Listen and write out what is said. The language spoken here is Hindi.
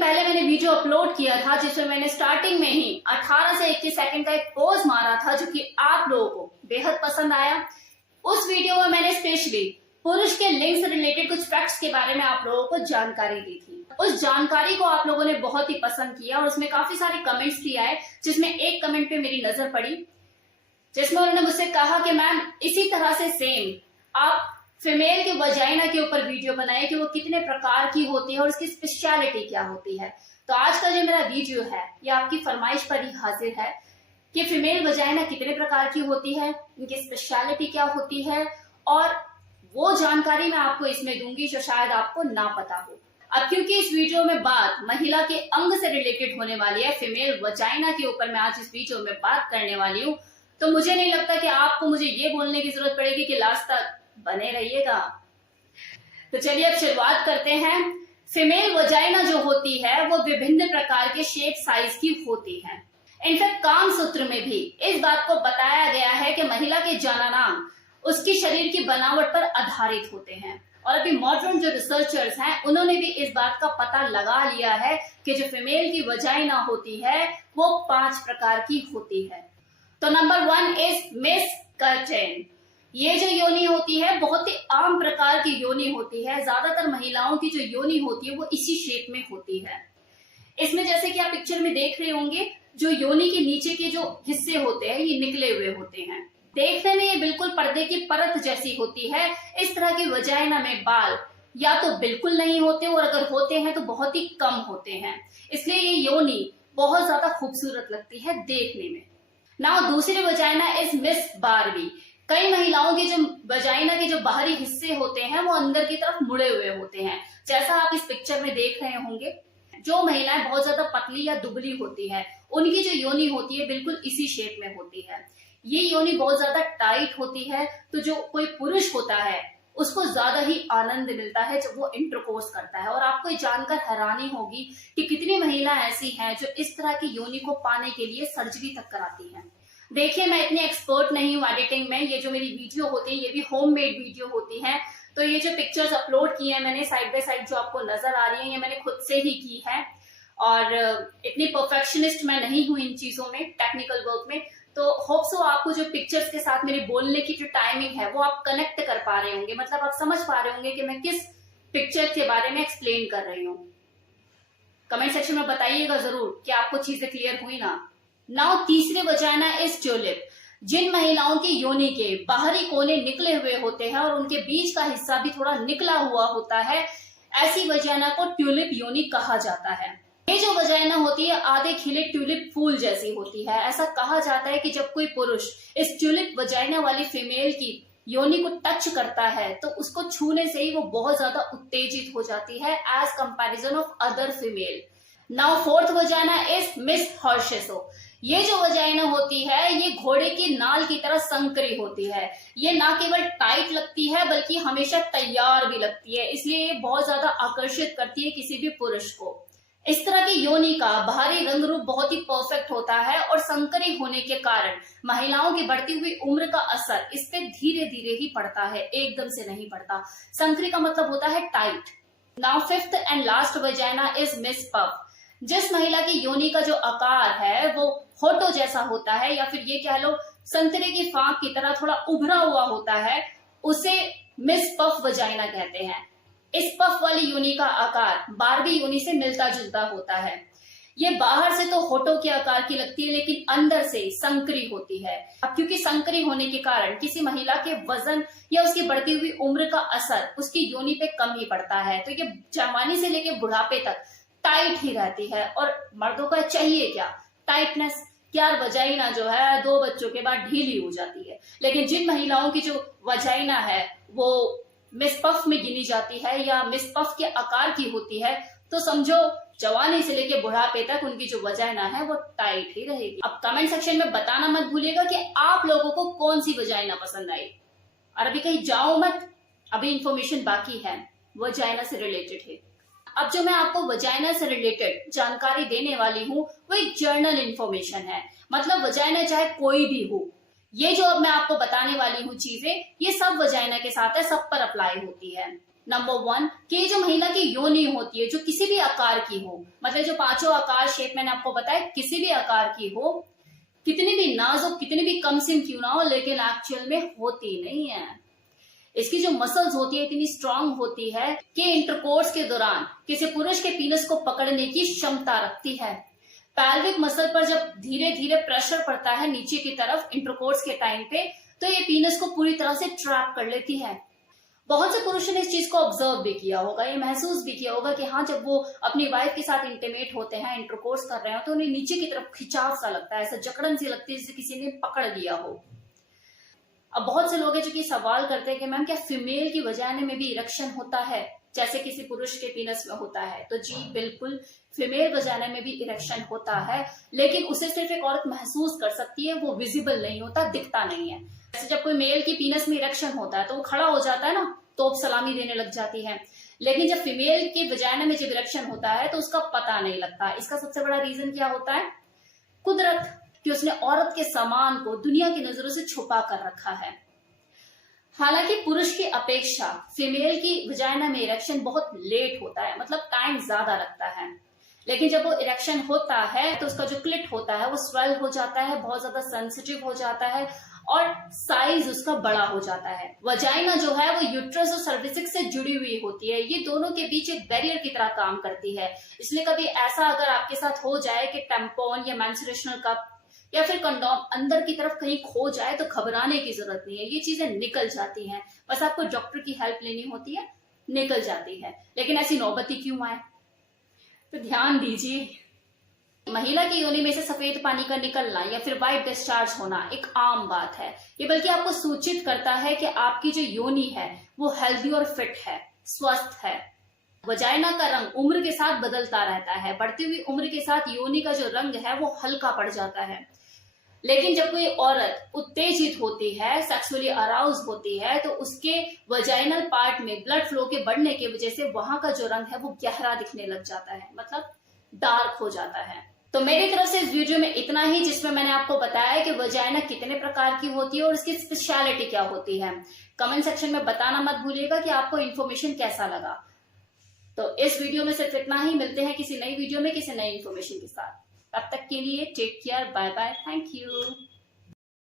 पहले मैंने वीडियो अपलोड किया था जिसमें मैंने स्टार्टिंग में ही 18 से 21 सेकंड का एक पोज मारा था जो कि आप लोगों को बेहद पसंद आया। उस वीडियो में मैंने स्पेशली पुरुष के लिंग से रिलेटेड कुछ फैक्ट्स के बारे में आप लोगों को जानकारी दी थी। उस जानकारी को आप लोगों ने बहुत ही पसंद किया और उसमें काफी सारे कमेंट्स भी आए, जिसमें एक कमेंट पे मेरी नजर पड़ी जिसमें उन्होंने मुझसे कहा कि मैम इसी तरह से सेम आप फीमेल के वजाइना के ऊपर वीडियो बनाए कि वो कितने प्रकार की होती है और उसकी स्पेशलिटी क्या होती है। तो आज का जो मेरा वीडियो है ये आपकी फरमाइश पर ही हाजिर है कि फीमेल वजाइना कितने प्रकार की होती है, इनकी स्पेशलिटी क्या होती है और वो जानकारी मैं आपको इसमें दूंगी जो शायद आपको ना पता हो। अब क्योंकि इस वीडियो में बात महिला के अंग से रिलेटेड होने वाली है, फीमेल वजाइना के ऊपर मैं आज इस वीडियो में बात करने वाली हूँ, तो मुझे नहीं लगता कि आपको मुझे ये बोलने की जरूरत पड़ेगी कि लास्ट तक बने रहिएगा। तो चलिए अब शुरुआत करते हैं। फीमेल वजाइना जो होती है वो विभिन्न प्रकार के शेप साइज की होती है। इनफैक्ट कामसूत्र में भी इस बात को बताया गया है कि महिला के जननांग उसकी शरीर की बनावट पर आधारित होते हैं और अभी मॉडर्न जो रिसर्चर्स हैं उन्होंने भी इस बात का पता लगा लिया है कि जो फीमेल की वजाइना होती है वो 5 प्रकार की होती है। तो नंबर 1 इज मिस कर्टेन। ये जो योनि होती है बहुत ही आम प्रकार की योनि होती है। ज्यादातर महिलाओं की जो योनि होती है वो इसी शेप में होती है। इसमें जैसे कि आप पिक्चर में देख रहे होंगे जो योनि के नीचे के जो हिस्से होते हैं ये निकले हुए होते हैं। देखने में ये बिल्कुल पर्दे की परत जैसी होती है। इस तरह की वजाइना में बाल या तो बिल्कुल नहीं होते और अगर होते हैं तो बहुत ही कम होते हैं, इसलिए ये योनि बहुत ज्यादा खूबसूरत लगती है देखने में। नाउ दूसरी वजाइना इज मिस बारबी। कई महिलाओं की जो वजाइना के जो बाहरी हिस्से होते हैं वो अंदर की तरफ मुड़े हुए होते हैं, जैसा आप इस पिक्चर में देख रहे होंगे। जो महिलाएं बहुत ज्यादा पतली या दुबली होती है उनकी जो योनि होती है बिल्कुल इसी शेप में होती है। ये योनि बहुत ज्यादा टाइट होती है, तो जो कोई पुरुष होता है उसको ज्यादा ही आनंद मिलता है जब वो इंटरकोर्स करता है। और आपको ये जानकर हैरानी होगी कि कितनी महिला ऐसी हैं जो इस तरह की योनि को पाने के लिए सर्जरी तक कराती हैं। देखिए मैं इतनी एक्सपर्ट नहीं हूँ एडिटिंग में, ये जो मेरी वीडियो होती है ये भी होममेड वीडियो होती है। तो ये जो पिक्चर्स अपलोड की है मैंने साइड बाय साइड जो आपको नजर आ रही है ये मैंने खुद से ही की है और इतनी परफेक्शनिस्ट मैं नहीं हूँ इन चीजों में, टेक्निकल वर्क में। तो होप सो आपको जो पिक्चर्स के साथ मेरे बोलने की जो टाइमिंग है वो आप कनेक्ट कर पा रहे होंगे, मतलब आप समझ पा रहे होंगे कि मैं किस पिक्चर के बारे में एक्सप्लेन कर रही हूँ। कमेंट सेक्शन में बताइएगा जरूर कि आपको चीजें क्लियर हुई ना। नाउ तीसरी वजाइना इज ट्यूलिप। जिन महिलाओं की योनि के बाहरी कोने निकले हुए होते हैं और उनके बीच का हिस्सा भी थोड़ा निकला हुआ होता है, ऐसी वजाइना को ट्यूलिप योनि कहा जाता है। ये जो वजाइना होती है आधे खिले ट्यूलिप फूल जैसी होती है। ऐसा कहा जाता है कि जब कोई पुरुष इस ट्यूलिप वजाइना वाली फीमेल की योनि को टच करता है तो उसको छूने से ही वो बहुत ज्यादा उत्तेजित हो जाती है as comparison of other female. Now fourth vagina is miss horseshoe. ये जो वजाइना होती है ये घोड़े की नाल की तरह संकरी होती है। ये ना केवल टाइट लगती है बल्कि हमेशा तैयार भी लगती है, इसलिए ये बहुत ज्यादा आकर्षित करती है किसी भी पुरुष को। इस तरह की योनि का बाहरी रंग रूप बहुत ही परफेक्ट होता है और संकरी होने के कारण महिलाओं की बढ़ती हुई उम्र का असर इस पे धीरे धीरे ही पड़ता है, एकदम से नहीं पड़ता। संकरी का मतलब होता है tight. Now fifth and last vagina is miss puff. जिस महिला की योनि का जो आकार है वो होठों जैसा होता है या फिर ये कह लो संतरे की फांक की तरह थोड़ा उभरा हुआ होता है, उसे मिस पफ वजाइना कहते हैं। इस पफ वाली योनि का आकार बारबी योनि से मिलता जुलता होता है। ये बाहर से तो होठों के आकार की लगती है लेकिन अंदर से संकरी होती है। अब क्योंकि संकरी होने के कारण किसी महिला के वजन या उसकी बढ़ती हुई उम्र का असर उसकी योनि पे कम ही पड़ता है, तो ये जवानी से लेकर बुढ़ापे तक टाइट ही रहती है। और मर्दों का चाहिए क्या, टाइटनेस। यार वजाइना जो है 2 बच्चों के बाद ढीली हो जाती है, लेकिन जिन महिलाओं की जो वजाइना है वो मिस पफ में गिनी जाती है या मिस पफ के आकार की होती है, तो समझो जवानी से लेके बुढ़ापे तक उनकी जो वजाइना है वो टाइट ही रहेगी। अब कमेंट सेक्शन में बताना मत भूलिएगा कि आप लोगों को कौन सी वजाइना पसंद आई। और अभी कहीं जाओ मत, अभी इंफॉर्मेशन बाकी है, वजाइना से रिलेटेड है। अब जो मैं आपको वजाइना से रिलेटेड जानकारी देने वाली हूँ वो एक जर्नल इंफॉर्मेशन है, मतलब वजाइना चाहे कोई भी हो, ये जो अब मैं आपको बताने वाली हूँ चीजें ये सब वजाइना के साथ है, सब पर अप्लाई होती है। नंबर 1 कि जो महिला की योनि होती है, जो किसी भी आकार की हो, मतलब जो पांचों आकार शेप मैंने आपको बताया, किसी भी आकार की हो, कितनी भी नाजुक, कितनी भी कम सिम क्यों ना हो, लेकिन एक्चुअल में होती नहीं है। इसकी जो मसल्स होती है इतनी स्ट्रांग होती है कि इंटरकोर्स के दौरान किसी पुरुष के पीनस को पकड़ने की क्षमता रखती है। पैल्विक मसल पर जब धीरे धीरे प्रेशर पड़ता है नीचे की तरफ इंटरकोर्स के टाइम पे, तो ये पीनस को पूरी तरह से ट्रैप कर लेती है। बहुत से पुरुषों ने इस चीज को ऑब्जर्व भी किया होगा, ये महसूस भी किया होगा कि हाँ, जब वो अपनी वाइफ के साथ इंटीमेट होते हैं, इंटरकोर्स कर रहे हो, तो उन्हें नीचे की तरफ खिंचाव सा लगता है, ऐसा जकड़न सी लगती है जैसे किसी ने पकड़ लिया हो। अब बहुत से लोग हैं जो कि सवाल करते हैं कि मैम क्या फीमेल की वजाइना में भी इरेक्शन होता है जैसे किसी पुरुष के पीनस में होता है? तो जी बिल्कुल, फीमेल वजाइना में भी इरेक्शन होता है, लेकिन उसे सिर्फ एक औरत महसूस कर सकती है, वो विजिबल नहीं होता, दिखता नहीं है। जैसे जब कोई मेल की पीनस में इरेक्शन होता है तो वो खड़ा हो जाता है ना, तोप सलामी देने लग जाती है, लेकिन जब फीमेल के वजाइना में जब इरेक्शन होता है तो उसका पता नहीं लगता। इसका सबसे बड़ा रीजन क्या होता है? कुदरत, कि उसने औरत के सामान को दुनिया की नजरों से छुपा कर रखा है। हालांकि पुरुष की अपेक्षा फीमेल की वजाइना में इरेक्शन बहुत लेट होता है, मतलब टाइम ज्यादा लगता है, लेकिन जब वो इरेक्शन होता है तो उसका जो क्लिट होता है वो स्वेल हो जाता है, बहुत ज्यादा सेंसिटिव हो जाता है और साइज उसका बड़ा हो जाता है। वजाइना जो है वो यूट्रस और सर्विक्स से जुड़ी हुई होती है, ये दोनों के बीच एक बैरियर की तरह काम करती है। इसलिए कभी ऐसा अगर आपके साथ हो जाए कि टेम्पोन या मेंस्ट्रुएशनल कप या फिर कंडोम अंदर की तरफ कहीं खो जाए तो घबराने की जरूरत नहीं है, ये चीजें निकल जाती हैं, बस आपको डॉक्टर की हेल्प लेनी होती है, निकल जाती है। लेकिन ऐसी नौबती क्यों आए, तो ध्यान दीजिए, महिला की योनि में से सफेद पानी का निकलना या फिर वाइट डिस्चार्ज होना एक आम बात है। ये बल्कि आपको सूचित करता है कि आपकी जो योनि है वो हेल्दी और फिट है, स्वस्थ है। वजाइना का रंग उम्र के साथ बदलता रहता है, बढ़ती हुई उम्र के साथ योनि का जो रंग है वो हल्का पड़ जाता है। लेकिन जब कोई औरत उत्तेजित होती है, सेक्सुअली अराउज होती है, तो उसके वजाइनल पार्ट में ब्लड फ्लो के बढ़ने की वजह से वहां का जो रंग है वो गहरा दिखने लग जाता है, मतलब डार्क हो जाता है। तो मेरी तरफ से इस वीडियो में इतना ही, जिसमें मैंने आपको बताया कि वजाइना कितने प्रकार की होती है और इसकी स्पेशलिटी क्या होती है। कमेंट सेक्शन में बताना मत भूलिएगा कि आपको इन्फॉर्मेशन कैसा लगा। तो इस वीडियो में सिर्फ इतना ही, मिलते हैं किसी नई वीडियो में किसी नई इन्फॉर्मेशन के साथ। तब तक के लिए take care, bye bye, thank you.